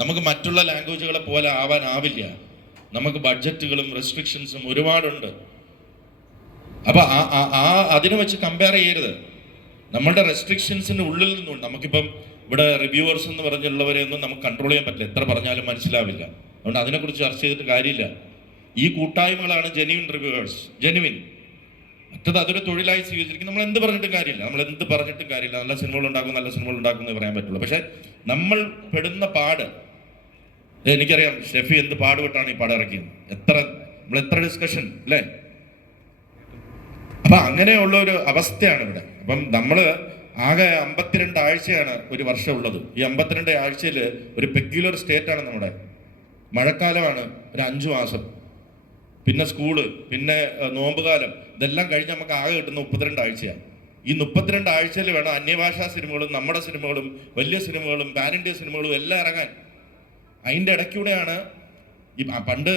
നമുക്ക് മറ്റുള്ള ലാംഗ്വേജുകളെ പോലെ ആവാനാവില്ല. നമുക്ക് ബഡ്ജറ്റുകളും റെസ്ട്രിക്ഷൻസും ഒരുപാടുണ്ട്. അപ്പൊ ആ അതിനെ വെച്ച് കമ്പയർ ചെയ്യരുത്. നമ്മളുടെ റെസ്ട്രിക്ഷൻസിന്റെ ഉള്ളിൽ നിന്നും നമുക്കിപ്പം ഇവിടെ റിവ്യൂവേഴ്സ് എന്ന് പറഞ്ഞുള്ളവരെയൊന്നും നമുക്ക് കൺട്രോൾ ചെയ്യാൻ പറ്റില്ല. എത്ര പറഞ്ഞാലും മനസ്സിലാവില്ല. അതുകൊണ്ട് അതിനെക്കുറിച്ച് ചർച്ച ചെയ്തിട്ട് കാര്യമില്ല. ഈ കൂട്ടായ്മകളാണ് ജെനുവിൻ റിവ്യൂവേഴ്സ് ജെനുവിൻ മറ്റത് അതൊരു തൊഴിലായി സ്വീകരിച്ചിരിക്കും. നമ്മൾ എന്ത് പറഞ്ഞിട്ടും കാര്യമില്ല. നമ്മൾ എന്ത് പറഞ്ഞിട്ടും കാര്യമില്ല. നല്ല സിനിമകൾ ഉണ്ടാക്കും നല്ല സിനിമകൾ ഉണ്ടാക്കും എന്ന് പറയാൻ പറ്റുള്ളൂ. പക്ഷെ നമ്മൾ പെടുന്ന പാട് എനിക്കറിയാം ഷെഫി എന്ത് പാടുപെട്ടാണ് ഈ പാട് ഇറക്കിയത്. എത്ര നമ്മൾ എത്ര ഡിസ്കഷൻ അല്ലേ? അപ്പൊ അങ്ങനെയുള്ള ഒരു അവസ്ഥയാണ് ഇവിടെ. അപ്പം നമ്മൾ ആകെ അമ്പത്തിരണ്ട് ആഴ്ചയാണ് ഒരു വർഷം ഉള്ളത്. ഈ അമ്പത്തിരണ്ട് ആഴ്ചയിൽ ഒരു പെക്യുലർ സ്റ്റേറ്റ് ആണ് നമ്മുടെ. മഴക്കാലമാണ് ഒരു അഞ്ചു മാസം. പിന്നെ സ്കൂൾ പിന്നെ നോമ്പുകാലം. ഇതെല്ലാം കഴിഞ്ഞ് നമുക്ക് ആകെ കിട്ടുന്ന മുപ്പത്തിരണ്ട് ആഴ്ചയാണ്. ഈ മുപ്പത്തിരണ്ട് ആഴ്ചയിൽ വേണം അന്യഭാഷാ സിനിമകളും നമ്മുടെ സിനിമകളും വലിയ സിനിമകളും പാൻ ഇന്ത്യ സിനിമകളും എല്ലാം ഇറങ്ങാൻ. അതിന്റെ ഇടയ്ക്കൂടെയാണ് ഈ പണ്ട്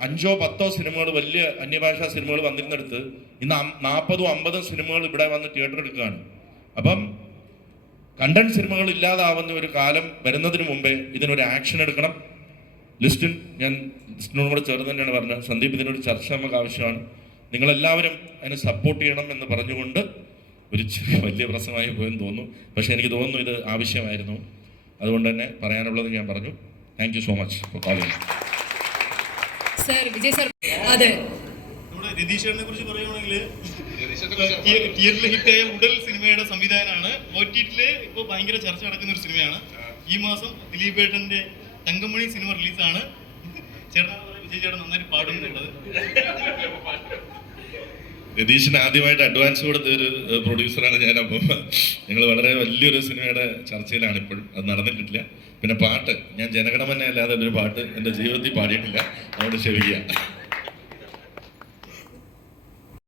അഞ്ചോ പത്തോ സിനിമകൾ വലിയ അന്യഭാഷാ സിനിമകൾ വന്നിരുന്നെടുത്ത് ഇന്ന് നാൽപ്പതും അമ്പതും സിനിമകൾ ഇവിടെ വന്ന് തിയേറ്റർ എടുക്കുകയാണ്. അപ്പം കണ്ടന്റ് സിനിമകൾ ഇല്ലാതാവുന്ന ഒരു കാലം വരുന്നതിന് മുമ്പേ ഇതിനൊരു ആക്ഷൻ എടുക്കണം. ലിസ്റ്റിൻ ഞാൻ ലിസ്റ്റിനോട് ചേർന്ന് തന്നെയാണ് പറഞ്ഞത്. സന്ദീപ് ഇതിനൊരു ചർച്ച നമുക്ക് ആവശ്യമാണ്. നിങ്ങളെല്ലാവരും അതിനെ സപ്പോർട്ട് ചെയ്യണം എന്ന് പറഞ്ഞുകൊണ്ട് ഒരു വലിയ പ്രശ്നമായി പോയെന്ന് തോന്നുന്നു. പക്ഷേ എനിക്ക് തോന്നുന്നു ഇത് ആവശ്യമായിരുന്നു. അതുകൊണ്ട് തന്നെ പറയാനുള്ളത് ഞാൻ പറഞ്ഞു. Thank you so much for calling sir Vijay sir അതെ. നമ്മുടെ രതീഷേട്ടനെ കുറിച്ച് പറയുകയാണെങ്കിൽ തിയേറ്ററിൽ ഹിറ്റായ ഉടൽ സിനിമയുടെ സംവിധാനമാണ് ഒ ടി ടിയിൽ ഇപ്പോൾ ഭയങ്കര ചർച്ച നടക്കുന്ന ഒരു സിനിമയാണ്. ഈ മാസം ദിലീപ് ഏട്ടന്റെ തങ്കമണി സിനിമ റിലീസാണ്. ചേട്ടാ വിജയ് ചേട്ടൻ നന്നായിട്ട് പാടും. എന്നുള്ളത് രതീഷിന് ആദ്യമായിട്ട് അഡ്വാൻസ് കൊടുത്ത ഒരു പ്രൊഡ്യൂസറാണ് ഞാൻ അപ്പം നിങ്ങൾ വളരെ വലിയൊരു സിനിമയുടെ ചർച്ചയിലാണ് ഇപ്പോഴും. അത് നടന്നിട്ടില്ല. പിന്നെ പാട്ട്. ഞാൻ ജനഗണമന അല്ലാതെ ഒരു പാട്ട് എന്റെ ജീവിതത്തിൽ പാടിയിട്ടില്ല. അതുകൊണ്ട് ക്ഷമിക്കുക.